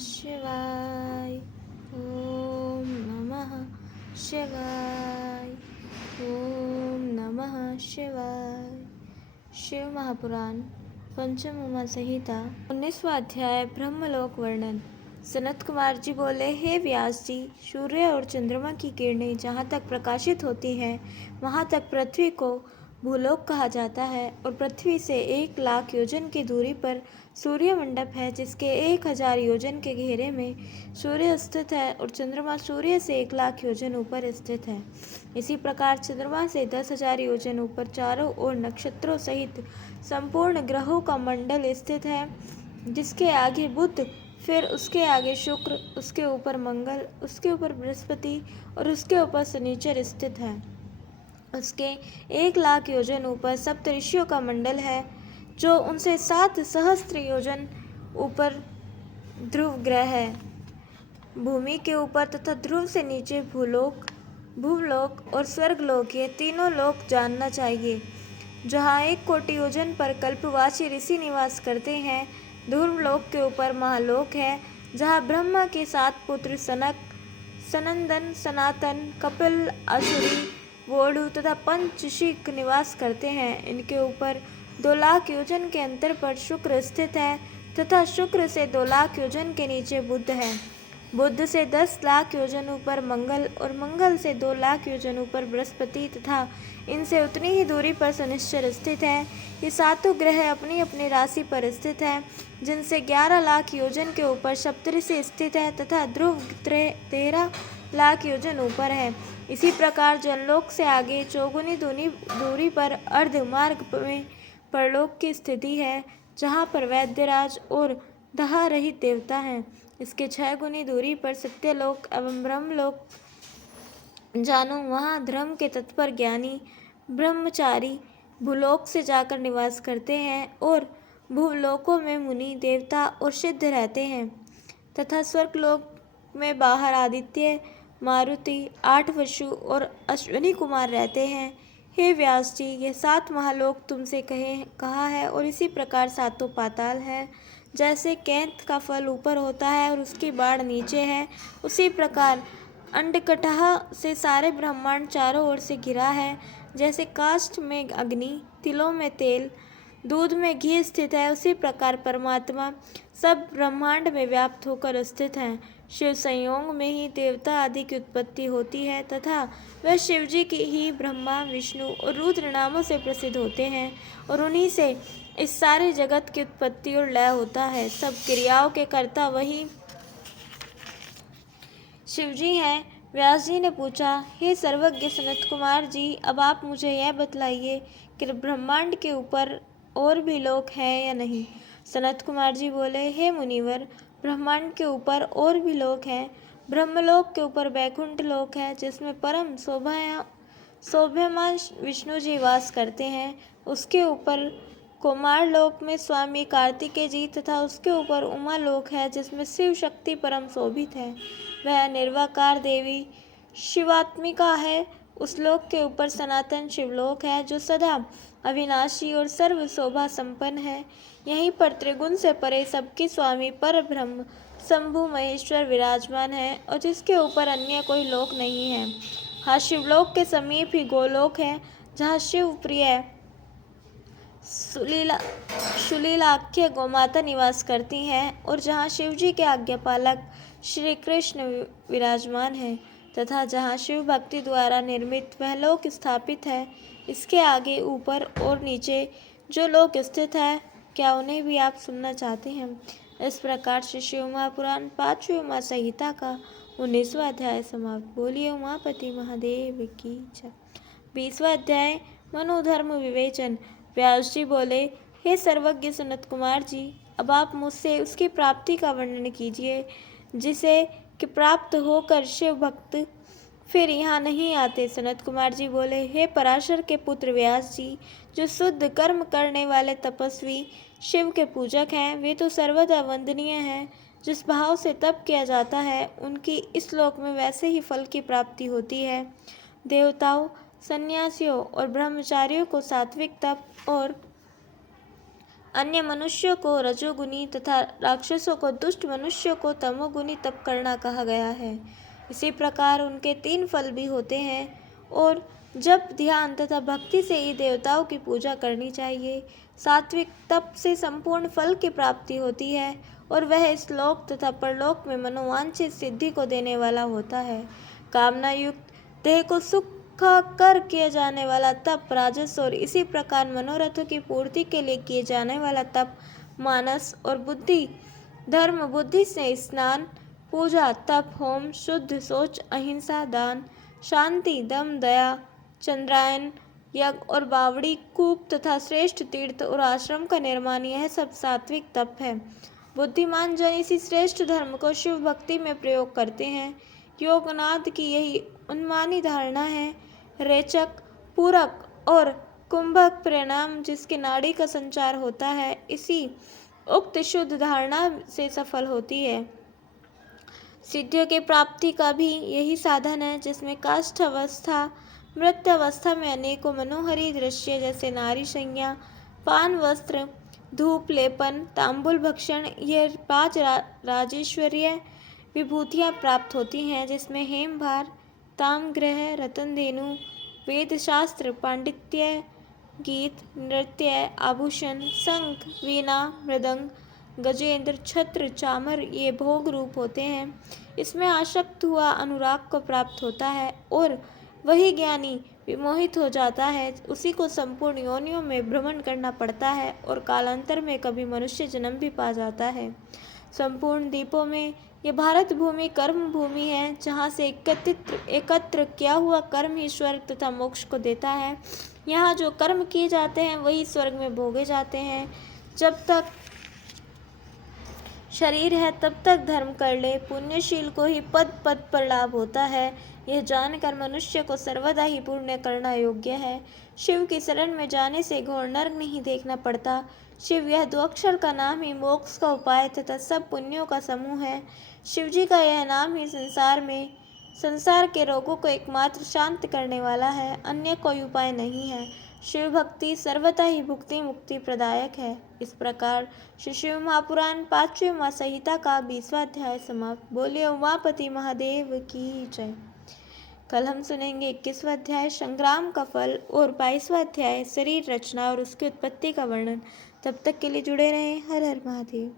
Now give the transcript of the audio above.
शिवाय। ओम नमः शिवाय। ओम नमः शिवाय। शिव महापुराण पंचम उमा संहिता 19वां अध्याय ब्रह्मलोक वर्णन। सनत कुमार जी बोले, हे व्यास जी, सूर्य और चंद्रमा की किरणें जहाँ तक प्रकाशित होती हैं वहाँ तक पृथ्वी को भूलोक कहा जाता है, और पृथ्वी से 1,00,000 योजन की दूरी पर सूर्य मंडप है, जिसके 1,000 योजन के घेरे में सूर्य स्थित है, और चंद्रमा सूर्य से 1,00,000 योजन ऊपर स्थित है। इसी प्रकार चंद्रमा से 10,000 योजन ऊपर चारों ओर नक्षत्रों सहित संपूर्ण ग्रहों का मंडल स्थित है, जिसके आगे बुध, फिर उसके आगे शुक्र, उसके ऊपर मंगल, उसके ऊपर बृहस्पति और उसके ऊपर शनिचर स्थित है। उसके 1,00,000 योजन ऊपर सप्तऋषियों का मंडल है, जो उनसे 7 सहस्त्र योजन ऊपर ध्रुव ग्रह है। भूमि के ऊपर तथा ध्रुव से नीचे भूलोक, भूलोक और स्वर्गलोक, ये तीनों लोक जानना चाहिए, जहाँ 1 कोटि योजन पर कल्पवासी ऋषि निवास करते हैं। ध्रुवलोक के ऊपर महालोक है, जहाँ ब्रह्मा के 7 पुत्र सनक, सनंदन, सनातन, कपिल, आसुरी, वोढु तथा पंचशिख निवास करते हैं। इनके ऊपर 2,00,000 योजन के अंतर पर शुक्र स्थित है, तथा शुक्र से 2,00,000 योजन के नीचे बुध है। बुध से 10,00,000 योजन ऊपर मंगल, और मंगल से 2,00,000 योजन ऊपर बृहस्पति, तथा इनसे उतनी ही दूरी पर शनिश्चर स्थित है। ये सातों ग्रह अपनी अपनी राशि पर स्थित है, जिनसे 11,00,000 योजन के ऊपर सप्तऋषि स्थित है, तथा ध्रुव 13,00,000 योजन ऊपर है। इसी प्रकार जनलोक से आगे चौगुनी दूरी पर अर्ध मार्ग में परलोक की स्थिति है, जहाँ पर वैद्यराज और दहा रहित देवता हैं। इसके 6 गुनी दूरी पर सत्यलोक एवं ब्रह्मलोक जानो, वहाँ धर्म के तत्पर ज्ञानी ब्रह्मचारी भूलोक से जाकर निवास करते हैं, और भूलोकों में मुनि, देवता और सिद्ध रहते हैं, तथा स्वर्गलोक में बाहर आदित्य, मारुति, 8 वसु और अश्विनी कुमार रहते हैं। हे व्यास जी, ये 7 महालोक तुमसे कहा है, और इसी प्रकार 7 पाताल है। जैसे कैंत का फल ऊपर होता है और उसकी बाढ़ नीचे है, उसी प्रकार अंडकटह से सारे ब्रह्मांड चारों ओर से घिरा है। जैसे काष्ठ में अग्नि, तिलों में तेल, दूध में घी स्थित है, उसी प्रकार परमात्मा सब ब्रह्मांड में व्याप्त होकर स्थित हैं। शिव संयोग में ही देवता आदि की उत्पत्ति होती है, तथा वह शिव जी की ही ब्रह्मा, विष्णु और रुद्र नामों से प्रसिद्ध होते हैं, और उन्हीं से इस सारे जगत की उत्पत्ति और लय होता है। सब क्रियाओं के कर्ता वही शिव जी हैं। व्यास जी ने पूछा, हे सर्वज्ञ सनत कुमार जी, अब आप मुझे यह बतलाइए कि ब्रह्मांड के ऊपर और भी लोक हैं या नहीं। सनत कुमार जी बोले, हे मुनिवर, ब्रह्मांड के ऊपर और भी लोक हैं। ब्रह्मलोक के ऊपर वैकुंठ लोक है, जिसमें परम शोभ्यमान विष्णु जी वास करते हैं। उसके ऊपर कुमार लोक में स्वामी कार्तिकेय जी, तथा उसके ऊपर उमा लोक है, जिसमें शिव शक्ति परम शोभित है। वह निर्वाकार देवी शिवात्मिका है। उस लोक के ऊपर सनातन शिवलोक है, जो सदा अविनाशी और सर्व शोभा संपन्न है। यहीं पर त्रिगुण से परे सबके स्वामी पर ब्रह्म शंभु महेश्वर विराजमान है, और जिसके ऊपर अन्य कोई लोक नहीं है। हाँ, शिवलोक के समीप ही गोलोक है, जहाँ शिव प्रिय सुलीलाख्य गोमाता निवास करती हैं, और जहाँ शिव जी के आज्ञापालक श्री कृष्ण विराजमान है, तथा जहाँ शिव भक्ति द्वारा निर्मित वह लोक स्थापित है। इसके आगे, ऊपर और नीचे जो लोक स्थित है, क्या उन्हें भी आप सुनना चाहते हैं? इस प्रकार से शिव महापुराण 5वीं उमा संहिता का 19वां अध्याय समाप्त। बोलिए उमापति महादेव की जय। 20वां अध्याय मनोधर्म विवेचन। व्यास जी बोले, हे सर्वज्ञ सनत कुमार जी, अब आप मुझसे उसकी प्राप्ति का वर्णन कीजिए, जिसे कि प्राप्त होकर शिव भक्त फिर यहाँ नहीं आते। सनत कुमार जी बोले, हे पराशर के पुत्र व्यास जी, जो शुद्ध कर्म करने वाले तपस्वी शिव के पूजक हैं, वे तो सर्वदा वंदनीय हैं। जिस भाव से तप किया जाता है, उनकी इस लोक में वैसे ही फल की प्राप्ति होती है। देवताओं, सन्यासियों और ब्रह्मचारियों को सात्विक तप और अन्य मनुष्यों को रजोगुनी तथा राक्षसों को, दुष्ट मनुष्यों को तमोगुनी तप करना कहा गया है। इसी प्रकार उनके 3 फल भी होते हैं और जप, ध्यान तथा भक्ति से ही देवताओं की पूजा करनी चाहिए। सात्विक तप से संपूर्ण फल की प्राप्ति होती है और वह इस लोक तथा परलोक में मनोवांछित सिद्धि को देने वाला होता है। कामना युक्त देह को सुख कर किया जाने वाला तप राजस और इसी प्रकार मनोरथों की पूर्ति के लिए किए जाने वाला तप मानस और बुद्धि धर्म बुद्धि से स्नान, पूजा, तप, होम, शुद्ध सोच, अहिंसा, दान, शांति, दम, दया, चंद्रायन, यज्ञ और बावड़ी, कूप तथा श्रेष्ठ तीर्थ और आश्रम का निर्माण, यह सब सात्विक तप है। बुद्धिमान जन इसी श्रेष्ठ धर्म को शिव भक्ति में प्रयोग करते हैं। योगनाथ की यही उन्मानी धारणा है। रेचक, पूरक और कुंभक परिणाम जिसके नाड़ी का संचार होता है, इसी उक्त शुद्ध धारणा से सफल होती है। सिद्धियों की प्राप्ति का भी यही साधन है, जिसमें काष्ठ अवस्था, मृत्यावस्था में अनेकों मनोहरी दृश्य जैसे नारी संज्ञा, पान वस्त्र, धूप लेपन, तांबुल भक्षण, ये 5 राजेश्वरीय विभूतियाँ प्राप्त होती हैं, जिसमें हेमभार, ताम्रगृह, रतनधेनु, वेद शास्त्र, पांडित्य, गीत, नृत्य, आभूषण, शंख, वीणा, मृदंग, गजेंद्र, छत्र, चामर ये भोग रूप होते हैं। इसमें आसक्त हुआ अनुराग को प्राप्त होता है और वही ज्ञानी विमोहित हो जाता है। उसी को संपूर्ण योनियों में भ्रमण करना पड़ता है और कालांतर में कभी मनुष्य जन्म भी पा जाता है। संपूर्ण द्वीपों में यह भारत भूमि कर्म भूमि है, जहाँ से एकत्र किया हुआ कर्म ही स्वर्ग तथा मोक्ष को देता है। यहाँ जो कर्म किए जाते हैं वही स्वर्ग में भोगे जाते हैं। जब तक शरीर है तब तक धर्म कर ले, पुण्यशील को ही पद पद पर लाभ होता है। यह जानकर मनुष्य को सर्वदा ही पुण्य करना योग्य है। शिव की शरण में जाने से घोर नरक नहीं देखना पड़ता। शिव यह 2 अक्षर का नाम ही मोक्ष का उपाय तथा सब पुण्यों का समूह है। शिवजी का यह नाम ही संसार के रोगों को एकमात्र शांत करने वाला है, अन्य कोई उपाय नहीं है। शिव भक्ति सर्वथा ही भुक्ति मुक्ति प्रदायक है। इस प्रकार श्री शिव महापुराण 5वें उमा संहिता का 20वां अध्याय समाप्त। बोलिए उमापति महादेव की जय। कल हम सुनेंगे 21वां अध्याय संग्राम का फल और 22वां अध्याय शरीर रचना और उसकी उत्पत्ति का वर्णन। तब तक के लिए जुड़े रहें। हर हर महादेव।